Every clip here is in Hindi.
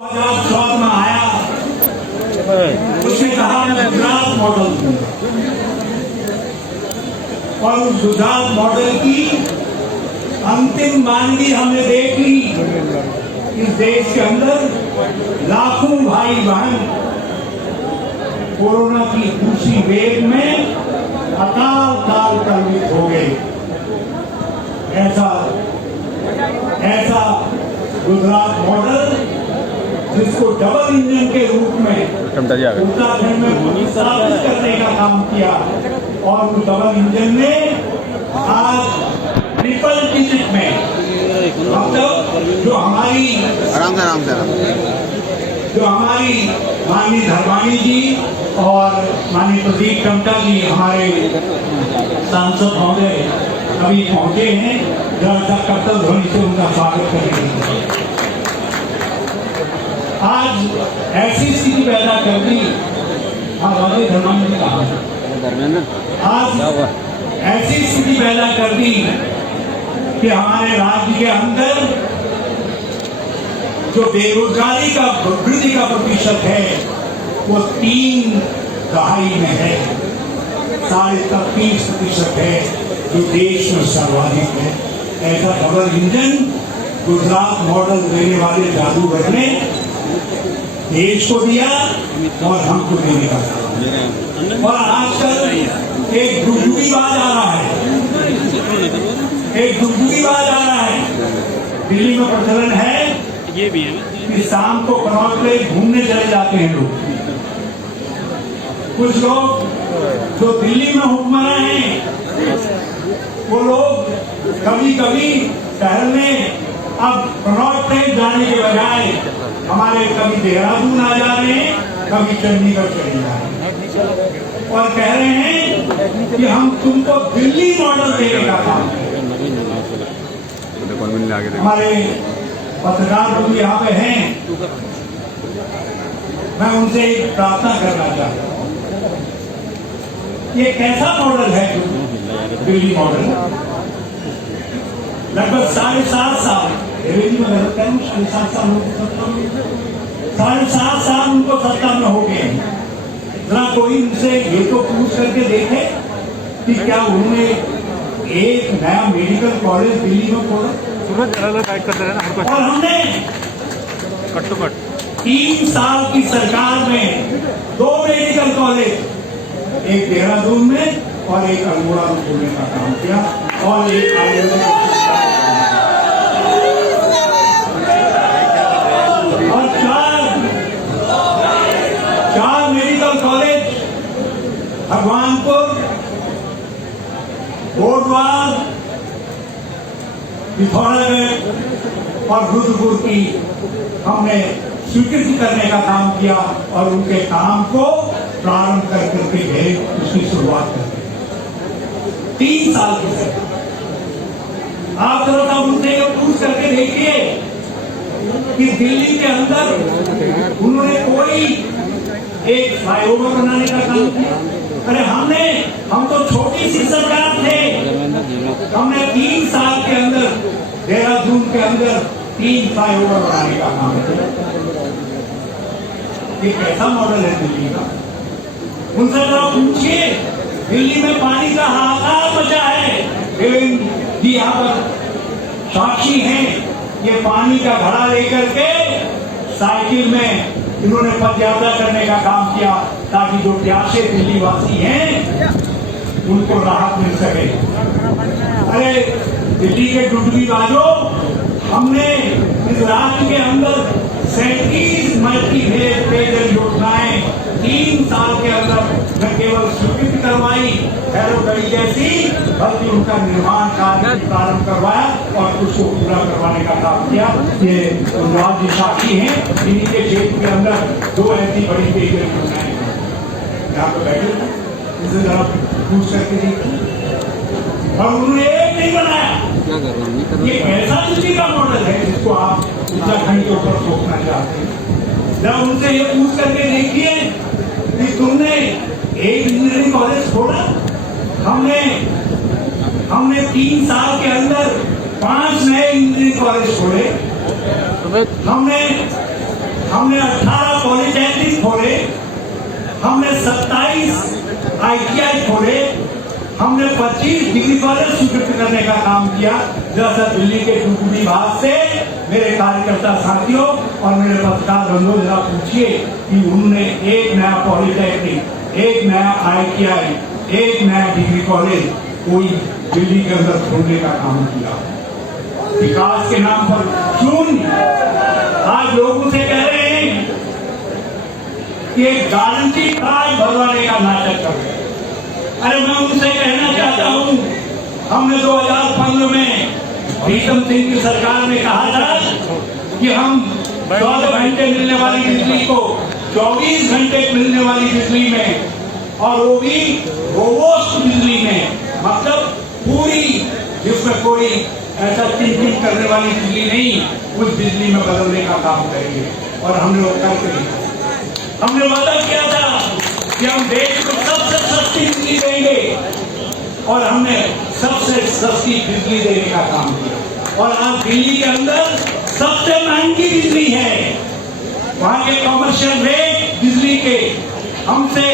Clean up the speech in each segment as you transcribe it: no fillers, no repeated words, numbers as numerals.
2014 में आया, उसने कहा मैं गुजरात मॉडल दूंगा और उस गुजरात मॉडल की अंतिम मानवी हमने देख ली। इस देश के अंदर लाखों भाई बहन कोरोना की दूसरी वेव में अकाल काल कलवित हो गए। ऐसा गुजरात मॉडल जिसको डबल इंजन के रूप में उत्तराखंड में स्थापित करने का काम किया और उस डबल इंजन ने आज ट्रिपल डिजिट में मतलब जो हमारी माननीय धर्माणी जी और माननीय प्रदीप टमटा जी हमारे सांसद महोदय अभी पहुंचे हैं, जरा कर्तव्य ध्वनि से उनका स्वागत करेंगे। आज ऐसी स्थिति पैदा कर दी, हमारे धर्माणी ने कहा, आज ऐसी स्थिति पैदा कर दी कि हमारे राज्य के अंदर जो बेरोजगारी का वृद्धि का प्रतिशत है वो 3.5 में है, 33% है, जो देश में सर्वाधिक है। ऐसा डबल इंजन गुजरात मॉडल देने वाले जादूगर ने देश को दिया और हमको देने का काम। और आजकल एक डुगडुगीबाज आ रहा है, दिल्ली में प्रचलन है ये भी है कि शाम को कनॉट प्लेस घूमने चले जाते हैं लोग। कुछ लोग जो दिल्ली में हुक्मरान हैं वो लोग कभी कभी टहलने अब कनॉट प्लेस जाने के बजाय हमारे कभी देहरादून आ जा रहे हैं, कभी चंडीगढ़ चले जा रहे हैं और कह रहे हैं कि हम तुमको दिल्ली मॉडल देने का काम करें। हमारे पत्रकार लोग यहाँ पे हैं, मैं उनसे एक प्रार्थना करना चाहता हूँ। ये कैसा मॉडल है दिल्ली मॉडल? लगभग 7.5 साल, में गलत है, 7.5 साल उनको सत्ता में हो गए। जरा कोई उनसे ये तो पूछ करके देखे कि क्या उन्होंने एक नया मेडिकल कॉलेज दिल्ली में खोला? और हमने 3 साल की सरकार में 2 मेडिकल कॉलेज, एक देहरादून में और एक अल्मोड़ा में खोलने का काम किया और एक और 4 मेडिकल कॉलेज भगवानपुर, कोटवार, पिथौरागढ़ और रुद्रपुर की हमने स्वीकृति करने का काम किया और उनके काम को प्रारंभ करके गए, उसकी शुरुआत करके 3 साल की सरकार। आप जरा उनसे पूछ करके देखिए कि दिल्ली के अंदर उन्होंने कोई एक फ्लाईओवर बनाने का काम किया? अरे हम तो छोटी सी सरकार थे, हमने 3 साल के अंदर देहरादून के अंदर 3 फ्लाईओवर बनाने का काम किया। ये कैसा मॉडल है दिल्ली का? उनसे जरा पूछिए, दिल्ली में पानी का हाहाकार मचा है। जी यहाँ पर साक्षी हैं, ये पानी का घड़ा लेकर के साइकिल में इन्होंने पदयात्रा करने का काम किया ताकि जो प्यासे दिल्ली वासी हैं उनको राहत मिल सके। अरे दिल्ली के डुगडुगीबाजों, हमने इस राज्य के अंदर 37 मल्टी पेयजल योजनाएं 3 साल के अंदर न केवल स्वीकृत करवाई हैरोगढ़ी जैसी, बल्कि उनका निर्माण कार्य प्रारंभ करवाया और उसको पूरा करवाने का काम किया। ये राज्य साक्षी हैं, इन्हीं के क्षेत्र के अंदर 2 ऐसी बड़ी पेयजल योजनाएं यहाँ पे बैठे, इनसे जरा पूछ करके देखिए। और उन्होंने एक नहीं बनाया। ये कैसा दिल्ली का मॉडल है जिसको आप उत्तराखंड के ऊपर सोचना चाहते हैं? जब उनसे ये पूछ करके देखिए कि तुमने एक इंजीनियरिंग कॉलेज खोला, हमने 3 साल के अंदर 5 नए इंजीनियरिंग कॉलेज खोले, हमने हमने 18 पॉलिटेक्निक खोले, हमने 27 ITI खोले, हमने 25 डिग्री कॉलेज स्वीकृत करने का काम किया। जैसा दिल्ली के टूटी भाग से मेरे कार्यकर्ता साथियों और मेरे पत्रकार बंधुओं जरा पूछिए कि उन्होंने एक नया पॉलिटेक्निक, एक नया ITI, एक नया डिग्री कॉलेज कोई दिल्ली के अंदर खोलने का काम किया? विकास के नाम पर शून्य। आज लोग उसे कह रहे हैं कि गारंटी कार्ड भरवाने का नाटक कर रहे हैं। अरे मैं उनसे कहना चाहता हूं, हमने 2015 में प्रीतम सिंह की सरकार ने कहा था कि हम 14 घंटे मिलने वाली बिजली को 24 घंटे मिलने वाली बिजली में, और वो भी रोबोस्ट बिजली में, मतलब पूरी जिसमें कोई ऐसा टिन करने वाली बिजली नहीं, उस बिजली में बदलने का काम करेंगे। और हमने वो करके दिखाया। हमने वादा किया था कि हम देश को सबसे सस्ती बिजली देंगे, और हमने सबसे सस्ती बिजली देने का काम किया। और आज दिल्ली के अंदर सबसे महंगी बिजली है। वहां के कॉमर्शियल रेट बिजली के हमसे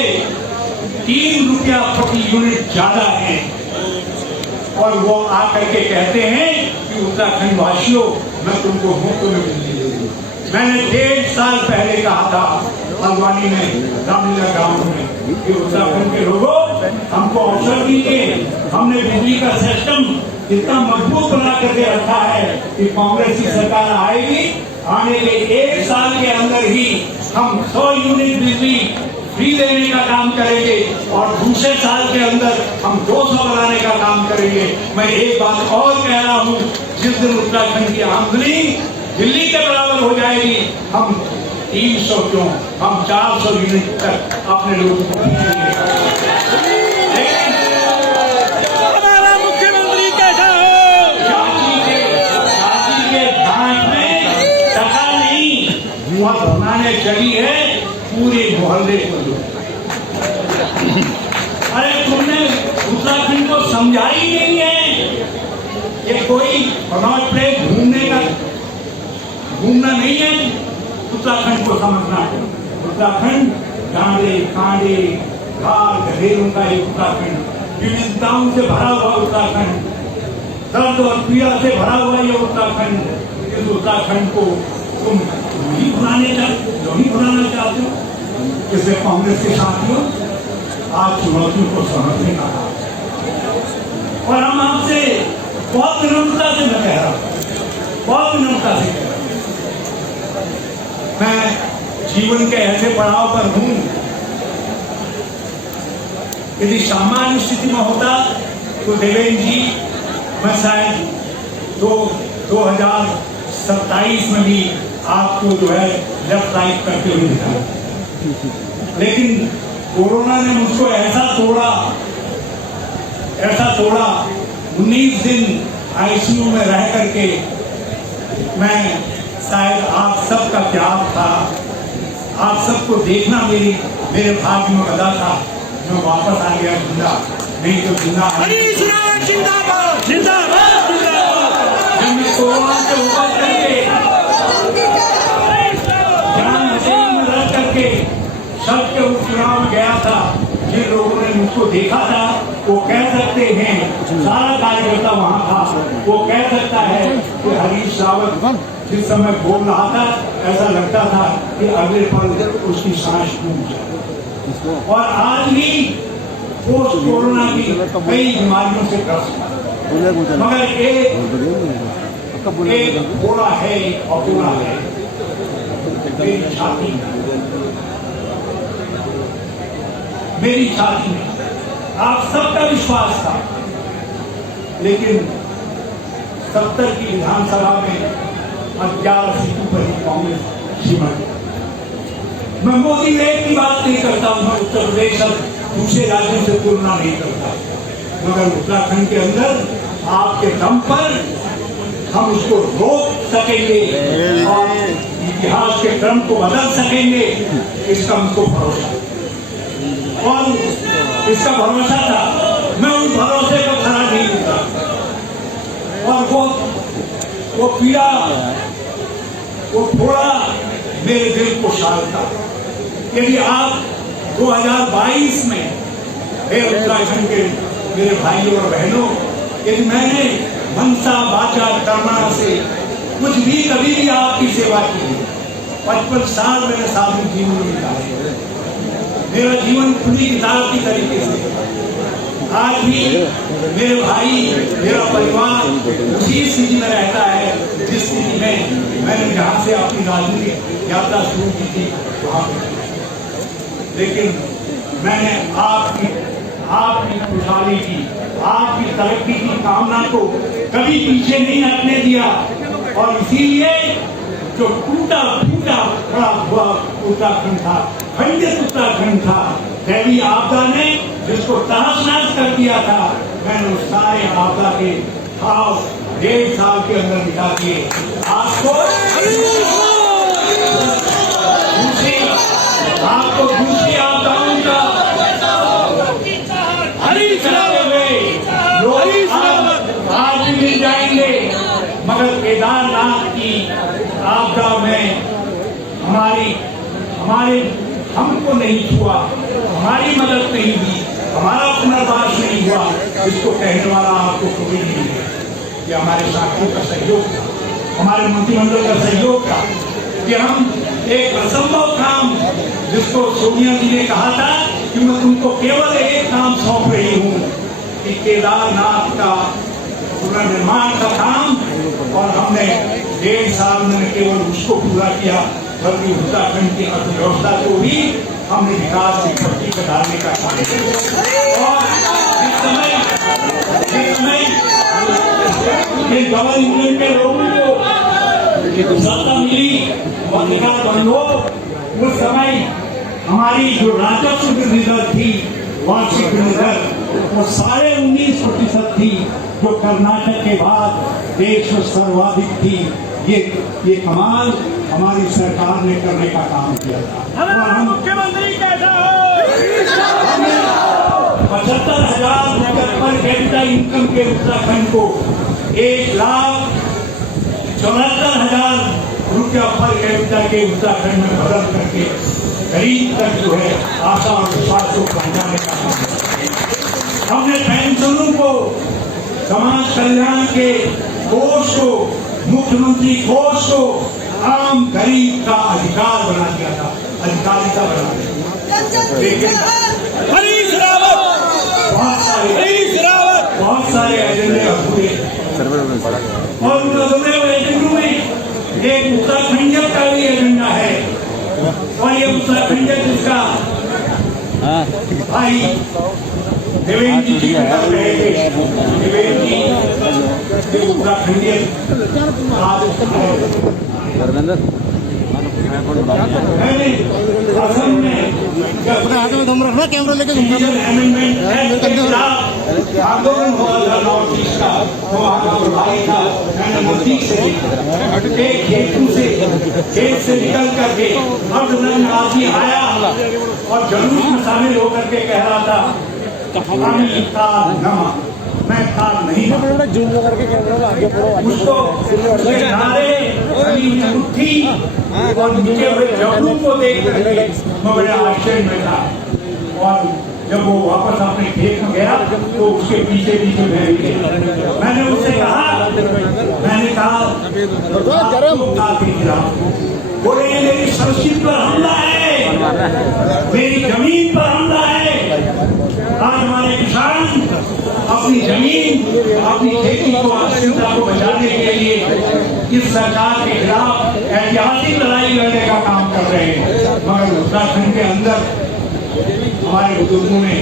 3 रुपया प्रति यूनिट ज्यादा है। और वो आकर के कहते हैं कि उत्तराखंड वासियों, मैं तुमको मुफ्त में बिजली दे दूं। मैंने 1.5 साल पहले कहा था हल्द्वानी में, रामलीला ग्राउंड में, कि उत्तराखंड के लोगों हमको अवसर दीजिए। हमने बिजली का सिस्टम इतना मजबूत बना करके रखा है कि कांग्रेस की सरकार आएगी, आने के 1 साल के अंदर ही हम 100 यूनिट बिजली फ्री देने का काम करेंगे, और दूसरे साल के अंदर हम 200 बनाने का काम करेंगे। मैं एक बात और कह रहा हूँ, जिस दिन उत्तराखंड की आमदनी दिल्ली के बराबर हो जाएगी, हम 300 क्यों, हम 400 यूनिट तक अपने लोगों को देंगे। हमारा मुख्यमंत्री कैसा हो? चाची के दांत में टका नहीं, और बनाने चली है पूरे मोहल्ले को। अरे तुमने उत्तराखंड को समझा ही नहीं है। ये कोई कनॉट प्लेस घूमना नहीं है, उत्तराखंड को समझना है। उत्तराखंड गांडे कांडे घाल गधेरों का एक उत्तराखंड, विविधताओं से भरा हुआ उत्तराखंड, दर्द और पीड़ा से भरा हुआ ये उत्तराखंड। इस उत्तराखंड को तुम नहीं भुलाना चाहते हो। इसलिए कांग्रेस के साथियों, आज चुनौतियों को समझने का काम, और हम आपसे बहुत विनम्रता से मैं कह रहा हूं, बहुत विनम्रता से कह रहा हूं, मैं जीवन के ऐसे पड़ाव पर हूं, यदि सामान्य स्थिति में होता तो देवेंद्र जी, मैं शायद 2027 में भी आपको जो है लेफ्ट राइट करते हुए दिखा, लेकिन कोरोना ने मुझको ऐसा तोड़ा 19 दिन ICU में रह करके। मैं शायद आप सबका प्यार था, आप सबको देखना मेरे भाग्य में बदा था। मैं वापस आ गया जिंदा, नहीं तो जिंदा जिंदाबाद जिंदाबाद जिंदाबाद। जब मैं कोरोना से उबर करके जान में रख करके सबके उपचुनाव में गया था, जिन लोगों ने मुझको देखा था वो कह सकते हैं, सारा कार्यकर्ता वहां था, वो कह सकता है कि हरीश रावत जिस समय बोल रहा था, ऐसा लगता था कि अगले पल उसकी सांस टूट जाए। और आज भी पोस्ट कोरोना की कई बीमारियों से ग्रस्त, मगर एक बोला है, अपूरा है, मेरी छाती में आप सबका विश्वास था, लेकिन 70 की विधानसभा में 11 सीटों पर ही कांग्रेस सीमित। मैं मोदी लेख की बात नहीं करता हूं, मैं उत्तर प्रदेश और दूसरे राज्यों से तुलना नहीं करता, मगर उत्तराखंड के अंदर आपके दम पर हम उसको रोक सकेंगे और इतिहास के क्रम को बदल सकेंगे, इसका हमको भरोसा, और इसका भरोसा था। मैं उस भरोसे को खरा नहीं होता, और वो पीड़ा, वो थोड़ा मेरे दिल को शालता। यदि आप 2022 में उत्तराखंड के मेरे भाइयों और बहनों, यदि मैंने मनसा वाचा कर्मणा से कुछ भी कभी भी आपकी सेवा की है, 55 साल मैंने साधु जीवन में बिताए, मेरा जीवन खुली किताब की तरीके से। आज भी मेरे भाई, मेरा परिवार उसी स्थिति में रहता है जिस स्थिति में मैंने जहाँ से अपनी राजनीतिक यात्रा शुरू की थी वहाँ पे। लेकिन मैंने आपकी खुशहाली की, आपकी तरक्की की कामना को कभी पीछे नहीं हटने दिया। और इसीलिए जो टूटा फूटा खड़ा हुआ उत्तराखंड था, खंडित उत्तराखंड था, दैवी आपदा ने जिसको तहस नहस कर दिया था, मैंने उस सारे आपदा के खास 1.5 साल के अंदर मिटा दिए। आपको दूसरी आपदाओं का आज भी मिल जाएंगे, मगर केदारनाथ की आपदा में हमको नहीं छुआ, हमारी मदद नहीं हुई, हमारा पुनर्वास नहीं हुआ। इसको कहने वाला आपको कभी नहीं है। ये हमारे साथियों का सहयोग था, हमारे मंत्रिमंडल का सहयोग था कि हम एक असंभव काम, जिसको सोनिया जी ने कहा था कि मैं तुमको केवल एक काम सौंप रही हूँ कि केदारनाथ का पुनर्निर्माण का काम, और हमने 1.5 साल में केवल उसको पूरा किया, बल्कि उत्तराखंड की अर्थव्यवस्था को भी हमने विकास की पट्टी पर डालने का काम किया। और इस समय ये डबल इंजन के लोगों को सत्ता मिली और अधिकार बंद हो, उस समय हमारी जो राजस्व वृद्धि दर थी, वार्षिक वृद्धि दर, वो 19.5% थी, जो कर्नाटक के बाद देश में सर्वाधिक थी। ये कमाल हमारी सरकार ने करने का काम किया था। हमारा मुख्यमंत्री कैसा हो? 75,000 पर कैपिटा इनकम के उत्तराखंड को 1,74,000 रुपया पर कैपिटा के उत्तराखंड में बदल करके गरीब तक जो है आशा और विश्वास को पहुंचाने का काम किया। हमने पेंशनों को, समाज कल्याण के कोष को, मुख्यमंत्री कोष को आम गरीब का अधिकार बना दिया था, अधिकारिता बना दिया। लेकिन बहुत सारे एजेंडे अधूरे, और उन अधूरे एजेंडों में एक उत्तराखंड का भी एजेंडा है। और ये उत्तराखंड जिसका भाई देवेंद्र जी कर रहे थे, देवेंद्र जी उत्तराखंड असम में कैमरा लेके आंदोलन हुआ था नॉर्थ ईस्ट का, वो आगा प्रभावी था। मैंने नजदीक से खेत से निकल करके अर्धनग्न आदमी आया और जुलूस में शामिल होकर के कह रहा था, मैं तार नहीं उसको उठी और नीचे हुए जबरू को देख करके मैं बड़े आश्चर्य में था। और जब वो वापस अपने खेत में गया तो उसके पीछे पीछे मैं गया। मैंने उससे कहा, बोले मेरी संस्कृति पर हमला है, मेरी जमीन पर हमला है। आज हमारे किसान अपनी जमीन, अपनी खेती को, अस्मिता को बचाने के लिए इस सरकार के खिलाफ ऐतिहासिक लड़ाई लड़ने का काम कर रहे हैं। मगर उत्तराखंड के अंदर हमारे बुजुर्गों ने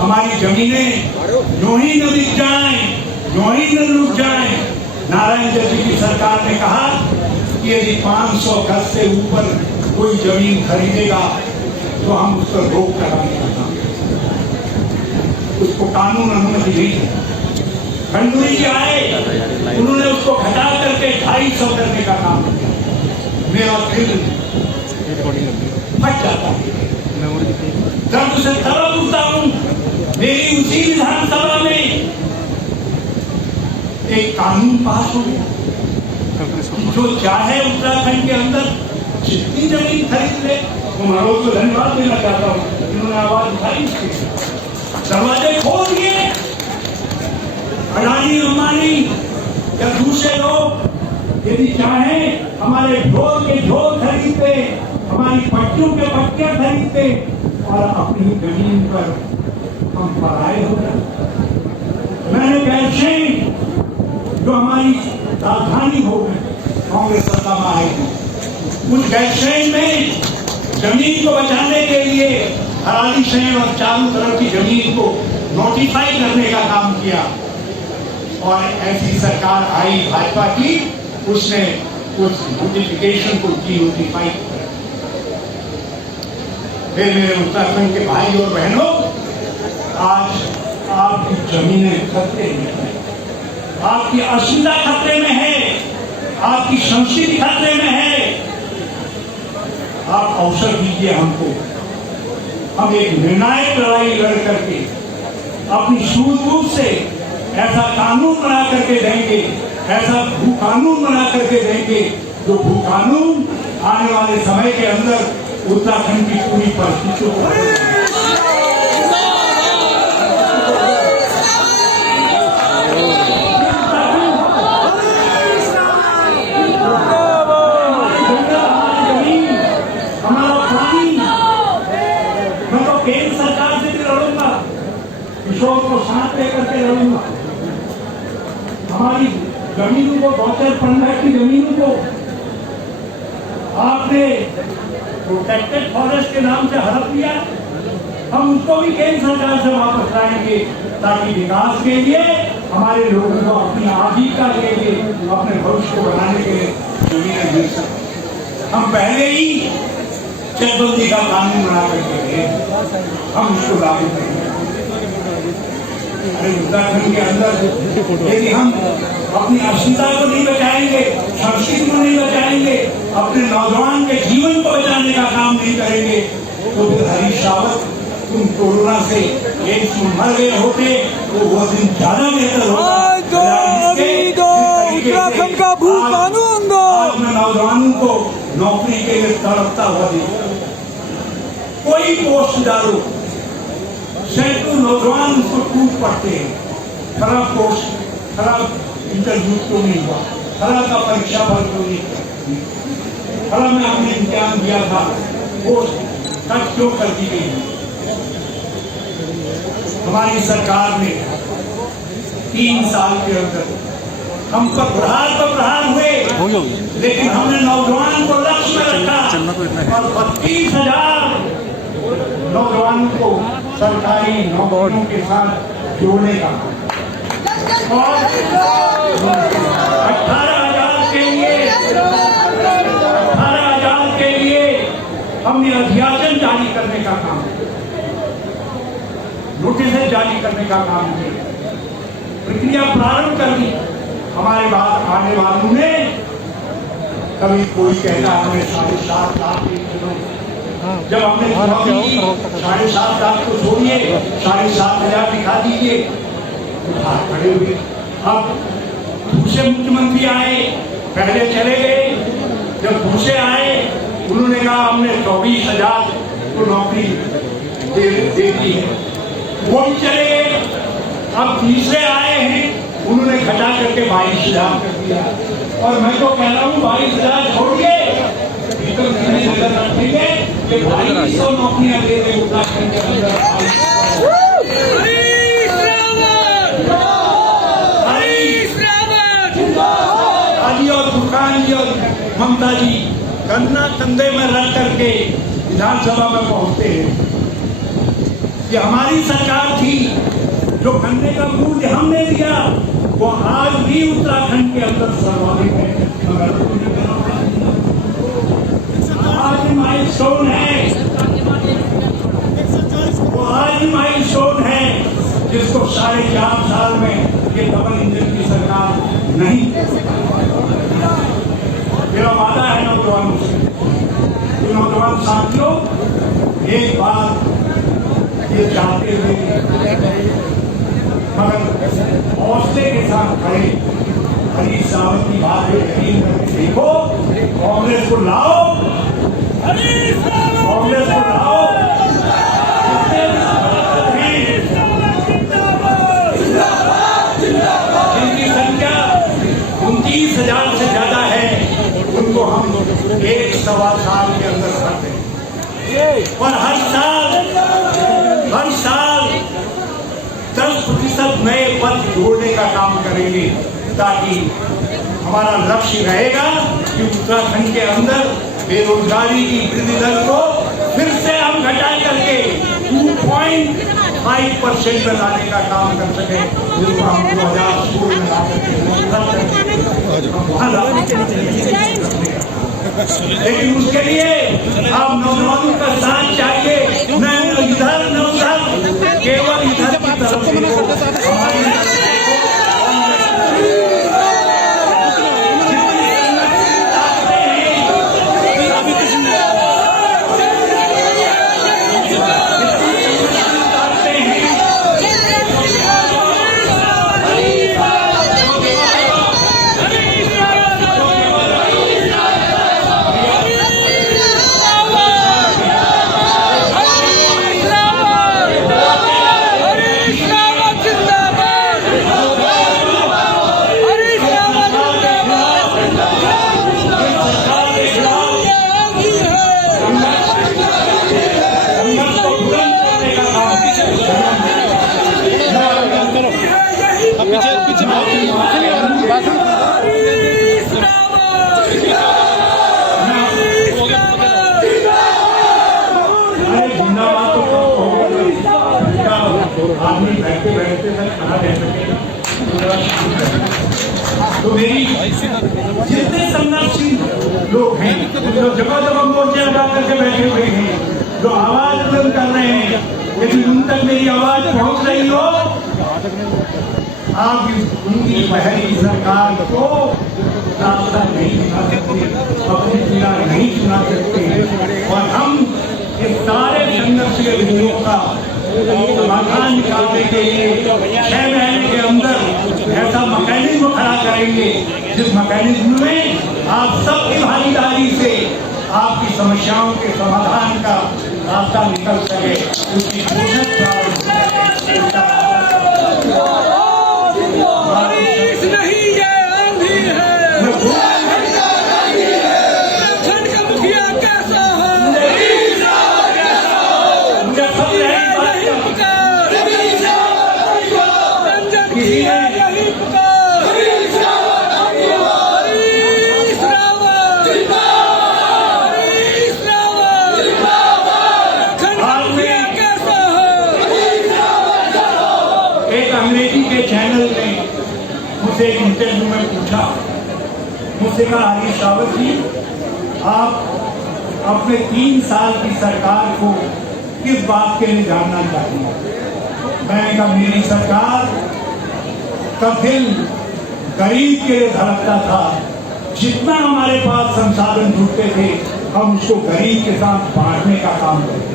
हमारी जमीनें यूं ही न बिक जाएं, यूं ही न लूट जाएं। नारायण जैसी की सरकार ने कहा कि यदि 500 गज से ऊपर कोई जमीन खरीदेगा तो हम उस पर रोक लगाएंगे। उसको कानून अनुमति नहीं है। खंडूरी जी आए, उन्होंने उसको घटा करके 250 करने का काम किया। मेरा दिल फट जाता है, दर्द से तरफ उठता हूं। मेरी उसी विधानसभा में एक कानून पास हो गया जो चाहे उत्तराखंड के अंदर जितनी जमीन खरीद ले। तो मनोज को धन्यवाद देना चाहता हूँ, इन्होंने आवाज उठाई, दरवाजे खोल दिए। अडानी अंबानी या दूसरे लोग यदि चाहे हमारे ढोल के ढोल खरीदते, हमारी पट्टियों के पट्टियां खरीदते और अपनी जमीन पर हम पराए हो गए। मैंने कैसे जो हमारी राजधानी हो गई, कांग्रेस सत्ता में आएगी, उस गैरसैन में जमीन को बचाने के लिए हराली शहर और चारों तरफ की जमीन को नोटिफाई करने का काम किया। और ऐसी सरकार आई भाजपा की, उसने उस नोटिफिकेशन को नोटिफाई किया। फिर मेरे उत्तराखंड के भाई और बहनों, आज आपकी जमीनें खतरे में है, आपकी अस्मिता खतरे में है, आपकी संस्कृति खतरे में है। आप अवसर दीजिए हमको, हम एक निर्णायक लड़ाई लड़ करके अपनी सूझबूझ से ऐसा कानून बना करके देंगे, ऐसा भू कानून बना करके देंगे, जो भू कानून आने वाले समय के अंदर उत्तराखंड की पूरी परिस्थितियों को केंद्र सरकार से भी लड़ूंगा, किशोर को साथ लेकर के लड़ूंगा। हमारी जमीनों को, 2015 की जमीनों को आपने प्रोटेक्टेड फॉरेस्ट के नाम से हड़प लिया, हम उसको भी केंद्र सरकार से वापस लाएंगे, ताकि विकास के लिए हमारे लोगों को अपनी आजीविका के लिए, अपने भविष्य को बनाने के लिए जमीनें मिल सकें। हम पहले ही चकबंदी का कानून बना करके हम उसको लागू करेंगे। अरे उत्तराखंड के अंदर यदि हम अपनी अस्मिता को नहीं बचाएंगे, संस्कृति को नहीं बचाएंगे, अपने नौजवान के जीवन को बचाने का काम नहीं करेंगे, तो फिर हरीश रावत, तुम कोरोना से एक मर गए होते तो वो दिन ज्यादा बेहतर होता। उत्तराखंड का भू कानून दो। आज मैं नौजवानों को नौकरी के लिए तड़पता हुआ देखता, कोई पोस्ट डालो, सैकड़ों नौजवान उसको टूट पड़ते हैं। खराब पोस्ट, खराब इंटरव्यू क्यों नहीं हुआ, खराब का परीक्षा फल क्यों नहीं, खराब में आपने इम्तिहान दिया था, पोस्ट कट क्यों कर दी गई। हमारी सरकार ने 3 साल के अंदर हम पर प्रहार हुए, लेकिन हमने नौजवान को लक्ष्य में रखा और 32,000 नौजवानों को सरकारी नौकरियों के साथ जोड़ने का, और 18,000 के लिए हमने अध्यादेश जारी करने का काम, नोटिस जारी करने का काम किया, प्रक्रिया प्रारंभ कर दी। हमारे बाद आने वालों ने, कभी कोई कहता हमें 7.5 लाख, जब हमने 7.5 लाख को छोड़िए, 7,500 दिखा दीजिए, हाथ खड़े हुए। अब दूसरे मुख्यमंत्री आए, पहले चले गए, जब दूसरे आए उन्होंने कहा हमने 24,000 को नौकरी दे दी है, वो भी चले गए। अब तीसरे आए हैं, उन्होंने घटा करके 22,000 कर दिया। और मैं तो कह रहा हूँ 22,000 छोड़िए, नजर रखेंगे कि 2,200 नौकरियां दे रहे उत्तराखंड के अंदर। आदि और फुरकान जी और ममता जी कंधा कंधे में रख करके विधानसभा में पहुंचते हैं। ये हमारी सरकार थी, जो गन्ने का मूल्य हमने दिया वो आज भी उत्तराखंड के अंदर सर्वाधिक है। आज माइलस्टोन है, वो आज माइलस्टोन है जिसको 4.5 साल में ये डबल इंजन की सरकार नहीं। मेरा वादा है नौजवानों से, तो नौजवान साथियों एक बात ये चाहते हुए, मगर हौसले के साथ खड़े, हरीश रावत की बात पे यकीन करके देखो, कांग्रेस को लाओ, कांग्रेस को लाओ। जिनकी संख्या 29,000 से ज्यादा है, उनको हम 1-1.25 साल के अंदर भर दें। और हर साल 10% नए पद जोड़ने का काम करेंगे, ताकि हमारा लक्ष्य रहेगा कि उत्तराखंड के अंदर बेरोजगारी की वृद्धि दर को फिर से हम घटा करके 2.5% पर लाने का काम कर सके, जिसको हम 2016 में ला करके। लेकिन उसके लिए हम नौजवानों का साथ चाहिए, न इधर न उधर, केवल इधर की तरफ आदमी बैठते बैठते खाना दे सके। तो मेरी जितने संघर्षशील लोग हैं, जो जगह जगह मोर्चे लगा करके बैठे हुए हैं, जो आवाज बुलंद कर रहे हैं, यदि उन तक मेरी आवाज पहुंच रही हो, आप उनकी पहली सरकार को रास्ता नहीं सुना सकते, अपनी पीड़ा नहीं सुना सकते। और हम इस सारे संघर्षीय विषयों का समाधान निकालने के लिए 6 महीने के अंदर ऐसा मैकेनिज्म खड़ा करेंगे, जिस मैकेनिज्म में आप सबकी भागीदारी से आपकी समस्याओं के समाधान का रास्ता निकल सके, उसकी अंग्रेजी के चैनल ने मुझसे एक इंटरव्यू में पूछा, मुझसे कहा, हरीश रावत जी, आप अपने 3 साल की सरकार को किस बात के लिए जानना चाहती हैं? मैंने कहा, मेरी सरकार का दिल गरीब के लिए धड़कता था। जितना हमारे पास संसाधन जुटते थे, हम उसको गरीब के साथ बांटने का काम करते थे।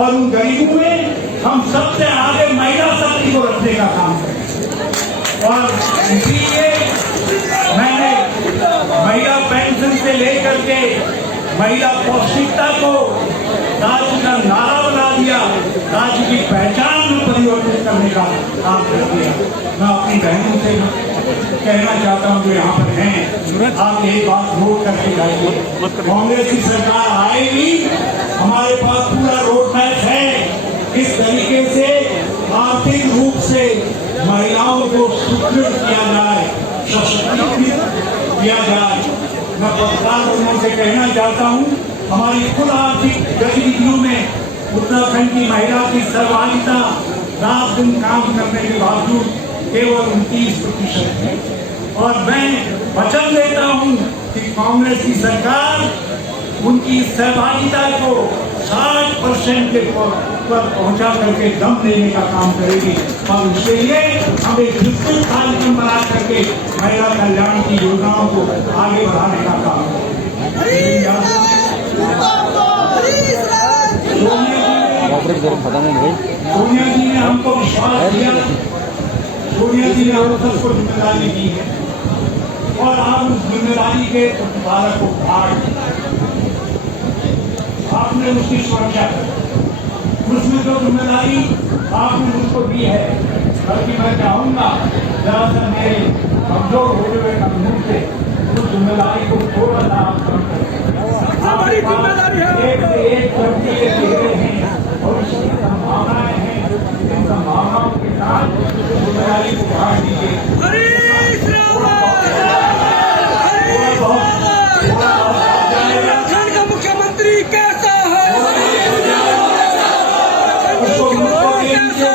और उन गरीबों में हम सबसे आगे महिला शक्ति को रखने का काम करें। और इसीलिए मैंने महिला पेंशन से लेकर के महिला पौष्टिकता को राज्य का नारा बना दिया, राज्य की पहचान में परिवर्तन करने का काम कर दिया। मैं अपनी बहनों से कहना चाहता हूं जो यहाँ पर हैं, आप एक बात नोट करके जाइए, कांग्रेस की सरकार आएगी, हमारे पास पूरा रोड मैप है, किस तरीके से आर्थिक रूप से महिलाओं को सुदृढ़ किया जाए, सशक्तिकृत किया जाए। मैं पत्रकारों से कहना चाहता हूं, हमारी कुल आर्थिक गतिविधियों में उत्तराखंड की महिला की सहभागिता रात दिन काम करने के बावजूद केवल 29% है। और मैं वचन देता हूं कि कांग्रेस की सरकार उनकी सहभागिता को 60% के पर पहुंचा करके दम लेने का काम करेगी। और उसके लिए हम एक विस्तृत कार्यक्रम बना करके महिला कल्याण की योजनाओं को आगे बढ़ाने का काम करेंगे। सोनिया जी ने हमको विश्वास दिया सोनिया जी ने हम सबको जिम्मेदारी दी है और आप उस जिम्मेदारी के प्रतिपादक को भाग आपने उसकी सुरक्षा कर उसमें जो जिम्मेदारी आपने मुझको दी है, बल्कि मैं चाहूंगा जरा सा मेरे कमजोर होते हुए कानून से उस जिम्मेदारी को थोड़ा सा आप कम करें। बड़ी जिम्मेदारी है एक चमकीले चेहरे हैं और उसकी संभावनाएं हैं, इन संभावनाओं के साथ जिम्मेदारी को भाग दीजिए। उत्तराखंड का मुख्यमंत्री कैसा है? उसको कैसा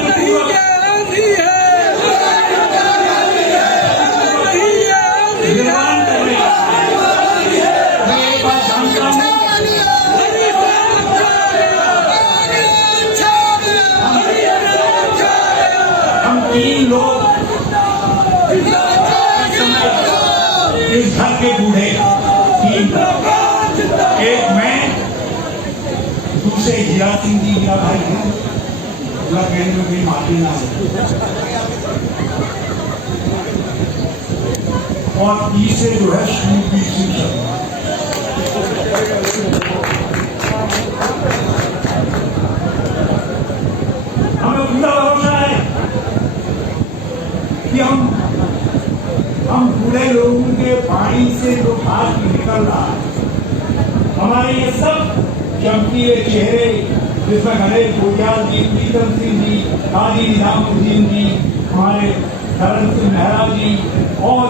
नहीं ये आंधी है, नहीं ये आंधी है। निर्माण करने मैं एक बात जानता हूँ, हम तीन लोग इस घर के बूढ़े, तीन, एक मैं, दूसरे हीरा सिंह जी, हीरा भाई हैं, पूरा कहने में कोई माफी ना हो, और तीसरे जो है सूरबीर सिंह शर्मा। हमें पूरा भरोसा है कि हम बूढ़े लोगों के पानी से जो बात निकल रहा है, हमारे ये सब चमकीले चेहरे जिसमें गणेश गोटियाल जी, प्रीतम सिंह जी, काजी निजामुद्दीन जी, हमारे करण सिंह मेहरा जी और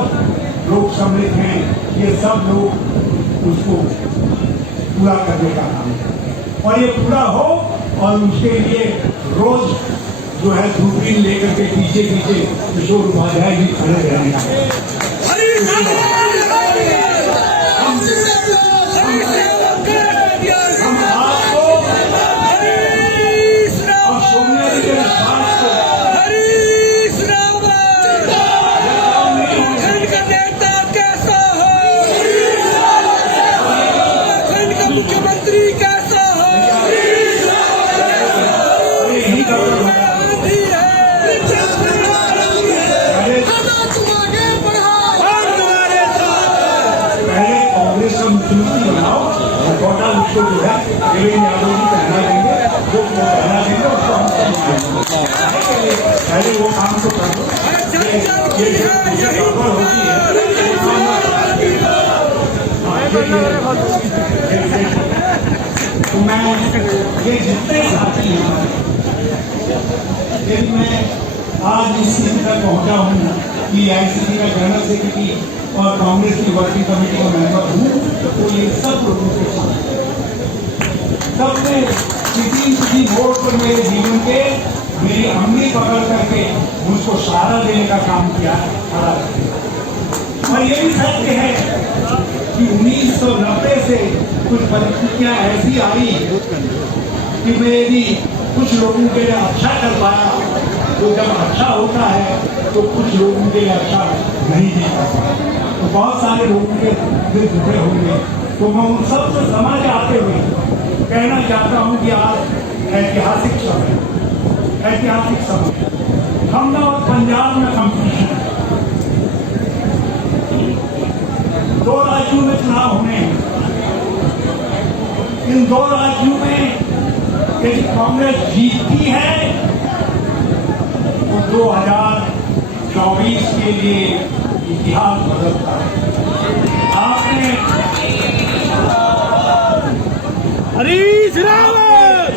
लोग सम्मिलित हैं, ये सब लोग उसको पूरा करने का काम है और ये पूरा हो और उसके लिए रोज जो है दूरबीन लेकर के पीछे पीछे किशोर उपाध्याय जी खड़े रहेंगे। हम आपको और सोनिया जी के विश्वास को उत्तराखंड का नेता कैसा है? उत्तराखंड का मुख्यमंत्री कैसा है? यही गौरव है। पहले कांग्रेस का मुख्यमंत्री बनाओ और कोटा उसको जो है देवेंद्र यादव जी पहना देंगे, जो पहना देंगे उसको हम पहले वो काम तो कर दो। ये गड़बड़ होती है तो मैं ये जितने साथी हैं, यदि मैं आज इस स्थिति तक पहुंचा हूँ कि आईसीसी का जनरल सेक्रेटरी और कांग्रेस की वर्किंग कमेटी का मेंबर हूँ, तो ये सब लोगों के साथ सबने किसी मोड़ पर मेरे जीवन के मेरी अंगली पकड़ करके मुझको सहारा देने का काम किया खड़ा रखा। और ये भी सत्य है कि 1990 से कुछ परिस्थितियां ऐसी आई कि मेरी कुछ लोगों के लिए अच्छा कर पाया, तो जब अच्छा होता है तो कुछ लोगों के लिए अच्छा नहीं दे पाता, तो बहुत सारे लोगों के दिल दुखे होंगे। तो मैं उन सबसे समझ आते हुए कहना चाहता हूं कि आज ऐतिहासिक समय हम ना और पंजाब में कंपटीशन, 2 राज्यों में चुनाव होने हैं। इन 2 राज्यों में यदि कांग्रेस जीतती है तो 2024 के लिए इतिहास बदलता है। आपने हरीश रावत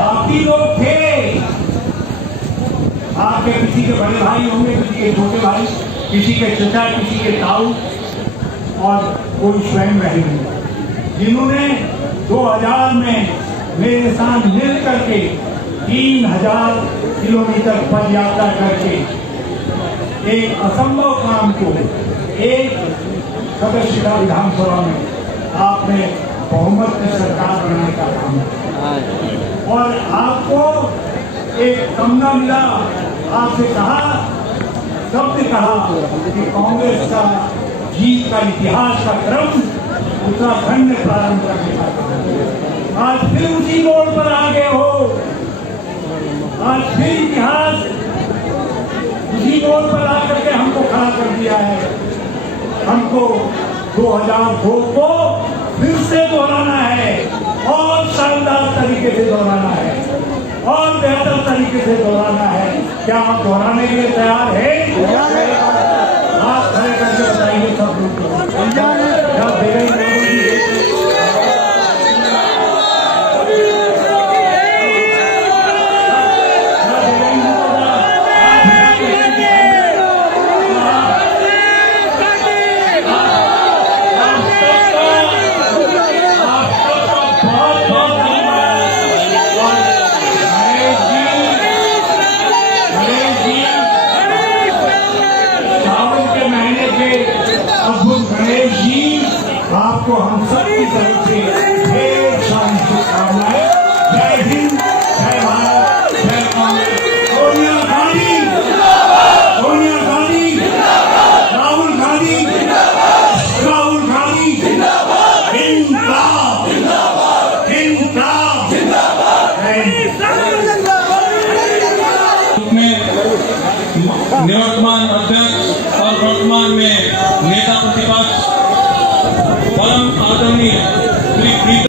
आप ही लोग थे, आपके किसी के बड़े भाई होंगे, किसी के छोटे भाई, किसी के चचा, किसी के ताऊ और कोई स्वयं रहेंगे, जिन्होंने 2000 में मेरे साथ मिल करके 3000 किलोमीटर पद यात्रा करके एक असंभव काम को एक सदस्यता विधानसभा में आपने बहुमत की सरकार बनाने का काम किया और आपको एक तमगा मिला। आपसे कहा, सबने कहा कि कांग्रेस का जीत का इतिहास का क्रम उत्तराखंड में प्रारंभ करने का काम। आज फिर उसी मोड़ पर आ गए हो। आज फिर इतिहास उसी मोड़ पर आकर के हमको खड़ा कर दिया है। हमको 2002 को फिर से दोहराना है और शानदार तरीके से दोहराना है और बेहतर तरीके से दोहराना है। क्या आप दोहराने के लिए तैयार हैं? हाथ खड़े करके बताइए सब लोग को। क्या देवेंद्र मोदी जी गणेश जी आपको हम सबकी तरफ से ढेर सारी शुभकामनाएं। जय हिंद, जय भारत, जय कांग्रेस। सोनिया गांधी, सोनिया गांधी, राहुल गांधी, राहुल गांधी, इनकलाब, इनकलाब, में निवडणूक